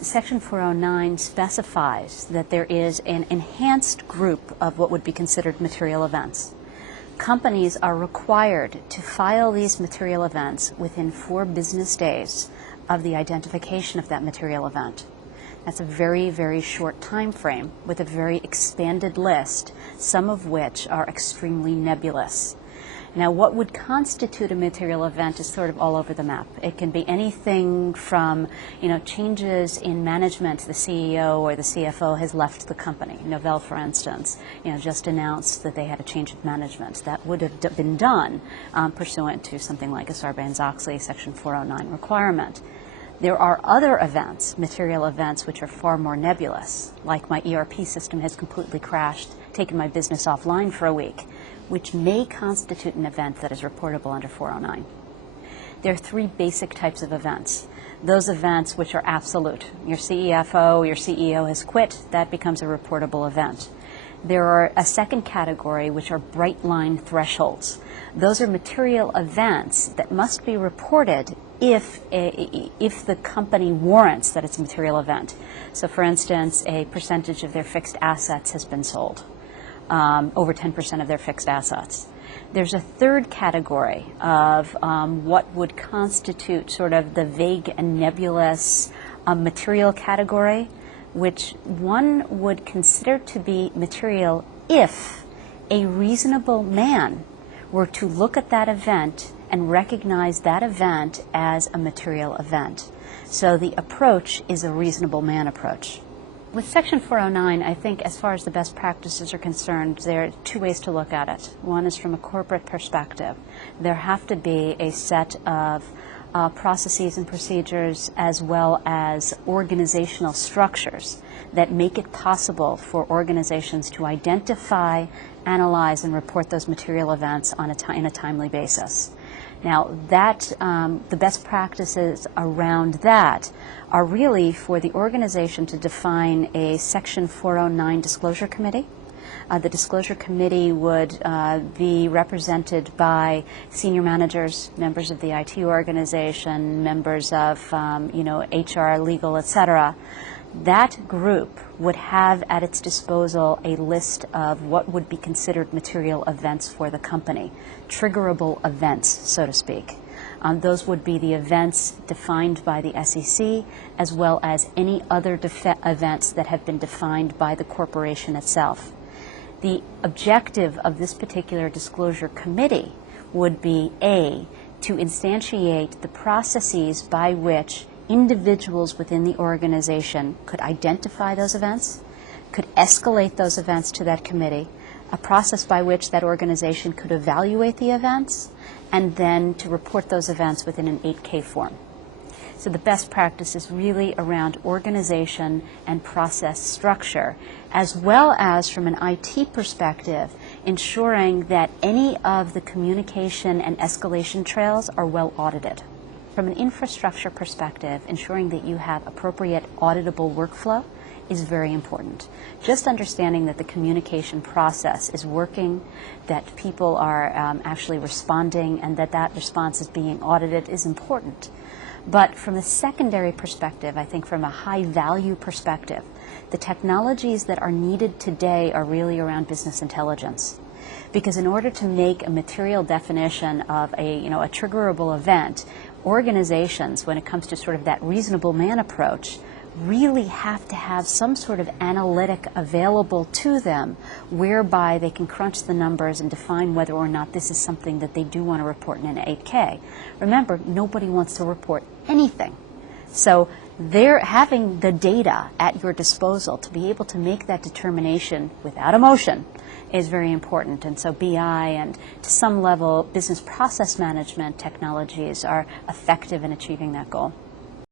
Section 409 specifies that there is an enhanced group of what would be considered material events. Companies are required to file these material events within 4 business days of the identification of that material event. That's a very, very short time frame with a very expanded list, some of which are extremely nebulous. Now, what would constitute a material event is sort of all over the map. It can be anything from, changes in management. The CEO or the CFO has left the company. Novell, for instance, just announced that they had a change of management. That would have been done pursuant to something like a Sarbanes-Oxley Section 409 requirement. There are other events, material events, which are far more nebulous, like my ERP system has completely crashed, taken my business offline for a week, which may constitute an event that is reportable under 409. There are 3 basic types of events. Those events which are absolute. Your CFO, your CEO has quit, that becomes a reportable event. There are a second category, which are bright line thresholds. Those are material events that must be reported if the company warrants that it's a material event. So, for instance, a percentage of their fixed assets has been sold, over 10% of their fixed assets. There's a third category of what would constitute sort of the vague and nebulous material category, which one would consider to be material if a reasonable man were to look at that event and recognize that event as a material event. So the approach is a reasonable man approach. With Section 409, I think as far as the best practices are concerned, there are 2 ways to look at it. One is from a corporate perspective. There have to be a set of processes and procedures as well as organizational structures that make it possible for organizations to identify, analyze, and report those material events on in a timely basis. Now, the best practices around that are really for the organization to define a Section 409 disclosure committee. The disclosure committee would be represented by senior managers, members of the IT organization, members of HR, legal, etc. That group would have at its disposal a list of what would be considered material events for the company, triggerable events, so to speak. Those would be the events defined by the SEC, as well as any other events that have been defined by the corporation itself. The objective of this particular disclosure committee would be, A, to instantiate the processes by which individuals within the organization could identify those events, could escalate those events to that committee, a process by which that organization could evaluate the events, and then to report those events within an 8K form. So the best practice is really around organization and process structure, as well as from an IT perspective, ensuring that any of the communication and escalation trails are well audited. From an infrastructure perspective, ensuring that you have appropriate auditable workflow is very important. Just understanding that the communication process is working, that people are actually responding, and that response is being audited is important. But from a secondary perspective, I think from a high-value perspective, the technologies that are needed today are really around business intelligence. Because in order to make a material definition of a triggerable event, organizations, when it comes to sort of that reasonable man approach, really have to have some sort of analytic available to them whereby they can crunch the numbers and define whether or not this is something that they do want to report in an 8K. Remember, nobody wants to report anything. So they're having the data at your disposal to be able to make that determination without emotion is very important. And so BI and to some level business process management technologies are effective in achieving that goal.